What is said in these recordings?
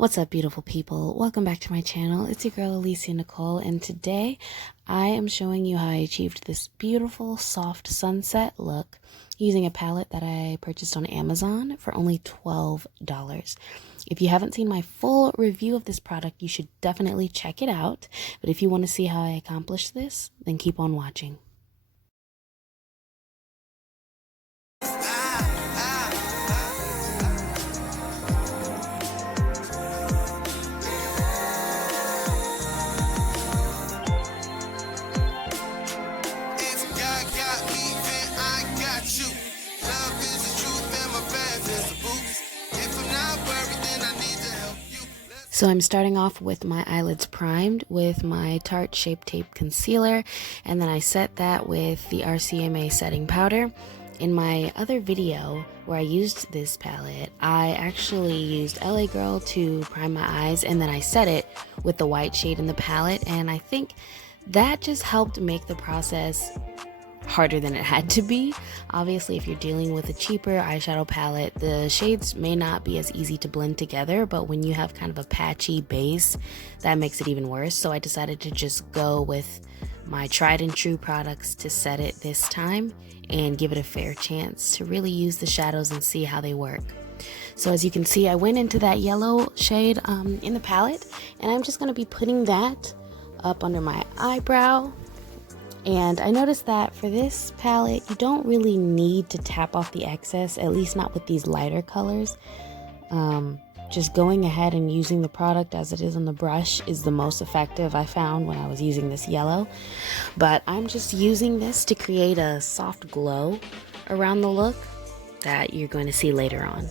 What's up, beautiful people? Welcome back to my channel. It's your girl Alicia Nicole, and today I am showing you how I achieved this beautiful soft sunset look using a palette that I purchased on Amazon for only $12. If you haven't seen my full review of this product, you should definitely check it out. But if you want to see how I accomplished this, then keep on watching. So I'm starting off with my eyelids primed with my Tarte Shape Tape Concealer, and then I set that with the RCMA setting powder. In my other video where I used this palette, I actually used LA Girl to prime my eyes, and then I set it with the white shade in the palette, and I think that just helped make the process harder than it had to be. Obviously, if you're dealing with a cheaper eyeshadow palette, the shades may not be as easy to blend together, but when you have kind of a patchy base, that makes it even worse. So I decided to just go with my tried and true products to set it this time and give it a fair chance to really use the shadows and see how they work. So as you can see, I went into that yellow shade in the palette, and I'm just going to be putting that up under my eyebrow. And I noticed that for this palette, you don't really need to tap off the excess, at least not with these lighter colors. Just going ahead and using the product as it is on the brush is the most effective I found when I was using this yellow. But I'm just using this to create a soft glow around the look that you're going to see later on.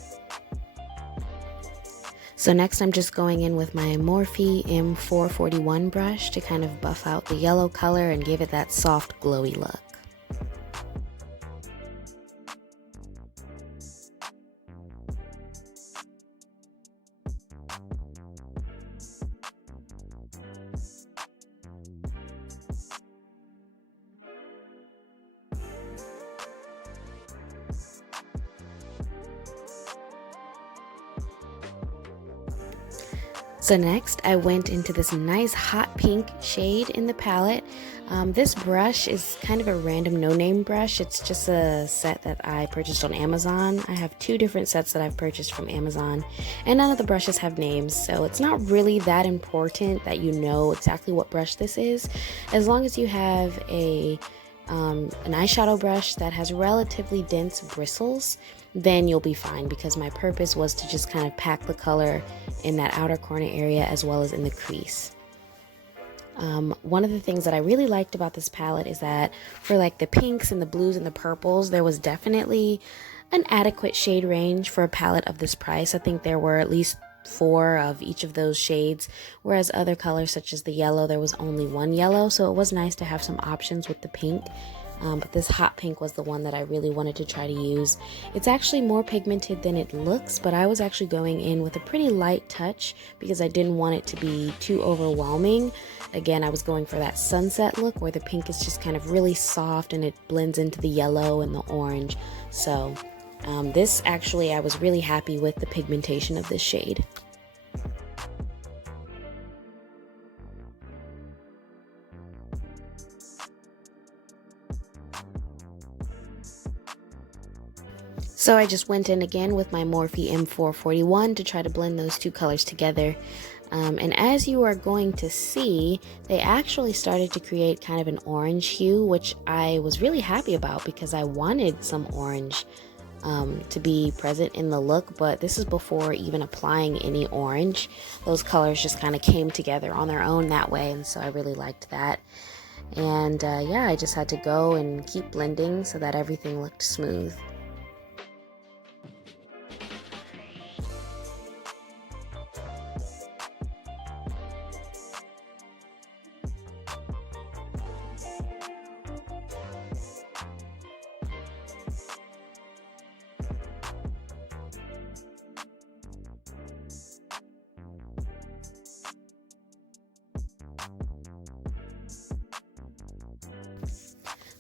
So next I'm just going in with my Morphe M441 brush to kind of buff out the yellow color and give it that soft glowy look. So next I went into this nice hot pink shade in the palette. This brush is kind of a random no-name brush. It's just a set that I purchased on Amazon. I have two different sets that I've purchased from Amazon, and none of the brushes have names, so it's not really that important that you know exactly what brush this is. As long as you have an eyeshadow brush that has relatively dense bristles, then you'll be fine, because my purpose was to just kind of pack the color in that outer corner area as well as in the crease. One of the things that I really liked about this palette is that for like the pinks and the blues and the purples, there was definitely an adequate shade range for a palette of this price. I think there were at least 4 of each of those shades, whereas other colors such as the yellow, there was only one yellow, so it was nice to have some options with the pink. But this hot pink was the one that I really wanted to try to use. It's actually more pigmented than it looks, but I was actually going in with a pretty light touch because I didn't want it to be too overwhelming. Again, I was going for that sunset look where the pink is just kind of really soft and it blends into the yellow and the orange. So this actually, I was really happy with the pigmentation of this shade. So I just went in again with my Morphe M441 to try to blend those two colors together. And as you are going to see, they actually started to create kind of an orange hue, which I was really happy about because I wanted some orange to be present in the look, but this is before even applying any orange. Those colors just kind of came together on their own that way, and so I really liked that. And yeah, I just had to go and keep blending so that everything looked smooth.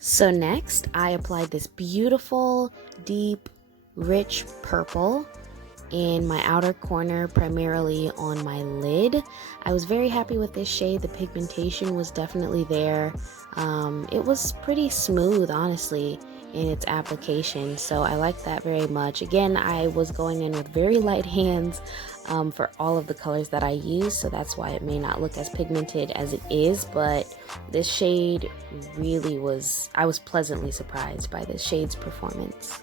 So next, I applied this beautiful, deep, rich purple in my outer corner, primarily on my lid. I was very happy with this shade. The pigmentation was definitely there. It was pretty smooth, honestly, in its application, so I like that very much. Again, I was going in with very light hands for all of the colors that I use, so that's why it may not look as pigmented as it is, but this shade really was, I was pleasantly surprised by this shade's performance.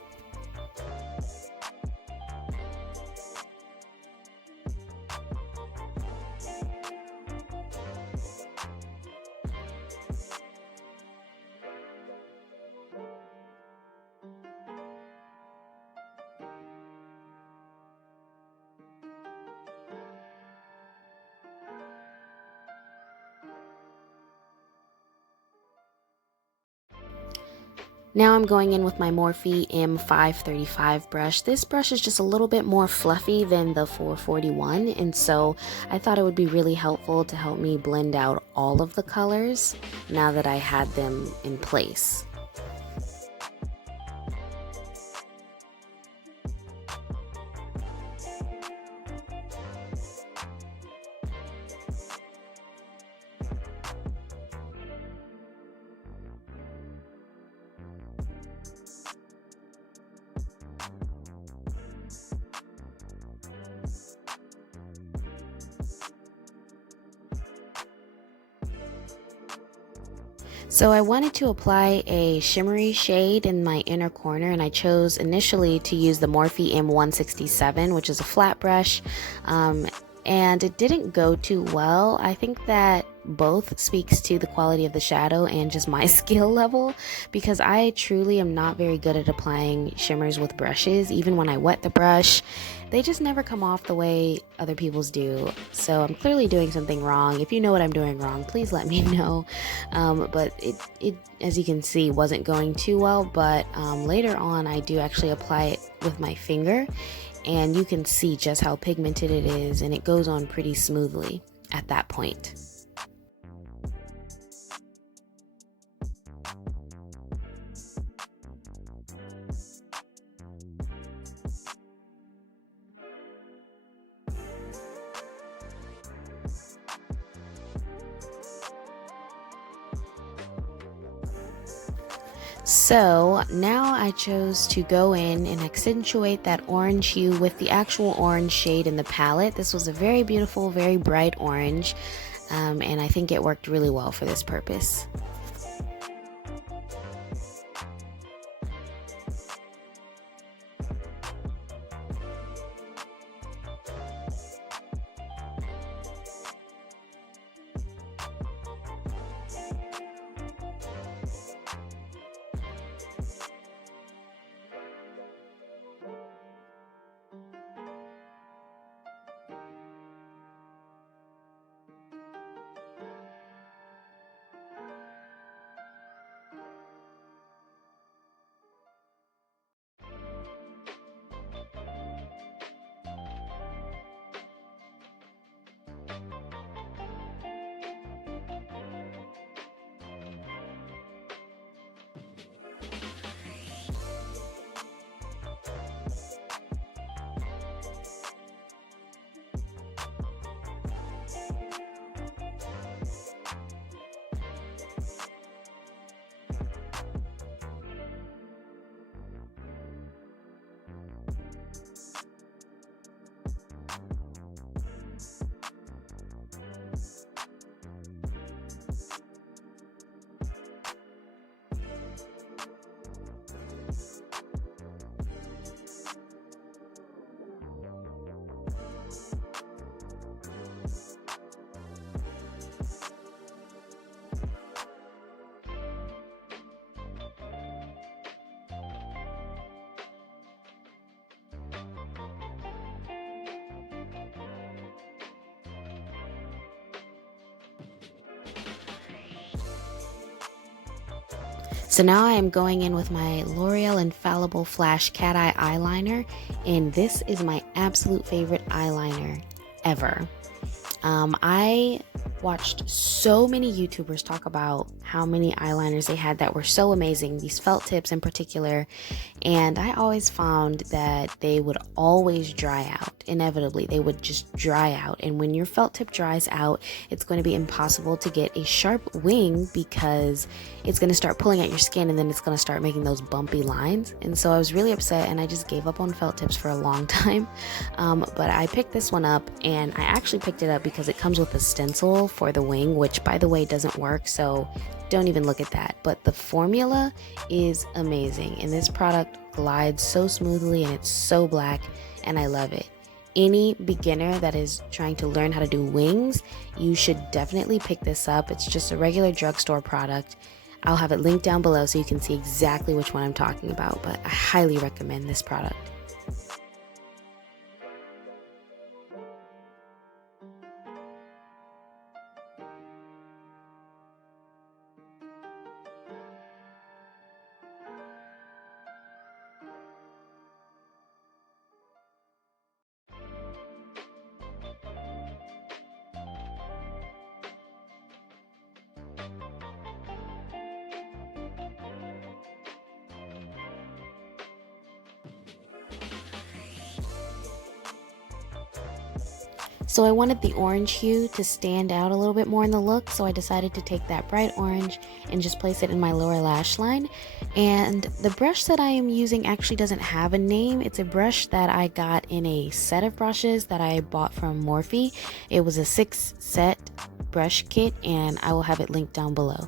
Now I'm going in with my Morphe M535 brush. This brush is just a little bit more fluffy than the 441, and so I thought it would be really helpful to help me blend out all of the colors now that I had them in place. So I wanted to apply a shimmery shade in my inner corner, and I chose initially to use the Morphe M167, which is a flat brush, and it didn't go too well. I think that both speaks to the quality of the shadow and just my skill level, because I truly am not very good at applying shimmers with brushes. Even when I wet the brush, they just never come off the way other people's do. So I'm clearly doing something wrong. If you know what I'm doing wrong, please let me know. But it, as you can see, wasn't going too well. But later on, I do actually apply it with my finger, and you can see just how pigmented it is, and it goes on pretty smoothly at that point. So now I chose to go in and accentuate that orange hue with the actual orange shade in the palette. This was a very beautiful, very bright orange, and I think it worked really well for this purpose. So now I am going in with my L'Oreal Infallible Flash Cat Eye Eyeliner, and this is my absolute favorite eyeliner ever. I watched so many YouTubers talk about how many eyeliners they had that were so amazing, these felt tips in particular, and I always found that they would always dry out. Inevitably, they would just dry out, and when your felt tip dries out, it's going to be impossible to get a sharp wing because it's going to start pulling at your skin, and then it's going to start making those bumpy lines. And so I was really upset, and I just gave up on felt tips for a long time. But I picked this one up, and I actually picked it up because it comes with a stencil for the wing, which by the way doesn't work, so don't even look at that. But the formula is amazing, and this product glides so smoothly, and it's so black, and I love it. Any beginner that is trying to learn how to do wings, you should definitely pick this up. It's just a regular drugstore product. I'll have it linked down below so you can see exactly which one I'm talking about, but I highly recommend this product. So I wanted the orange hue to stand out a little bit more in the look, so I decided to take that bright orange and just place it in my lower lash line. And the brush that I am using actually doesn't have a name. It's a brush that I got in a set of brushes that I bought from Morphe. It was a 6-set brush kit, and I will have it linked down below.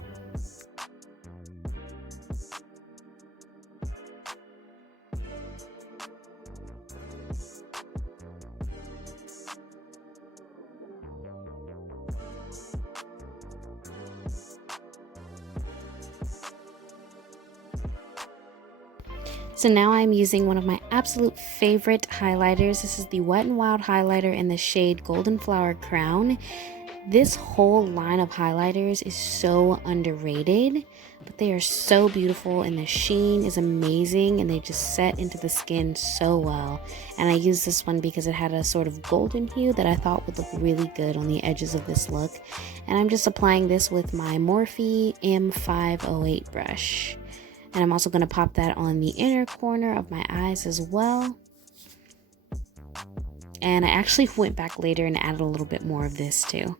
So now I'm using one of my absolute favorite highlighters. This is the Wet n Wild highlighter in the shade Golden Flower Crown. This whole line of highlighters is so underrated, but they are so beautiful, and the sheen is amazing, and they just set into the skin so well. And I used this one because it had a sort of golden hue that I thought would look really good on the edges of this look. And I'm just applying this with my Morphe M508 brush. And I'm also going to pop that on the inner corner of my eyes as well. And I actually went back later and added a little bit more of this too.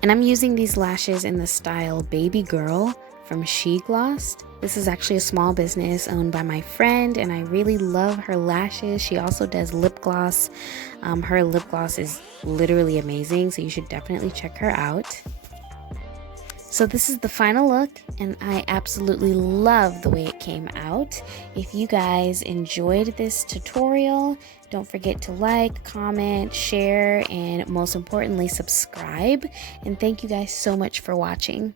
And I'm using these lashes in the style Baby Girl from She Glossed. This is actually a small business owned by my friend, and I really love her lashes. She also does lip gloss. Her lip gloss is literally amazing, so you should definitely check her out. So this is the final look, and I absolutely love the way it came out. If you guys enjoyed this tutorial, don't forget to like, comment, share, and most importantly, subscribe. And thank you guys so much for watching.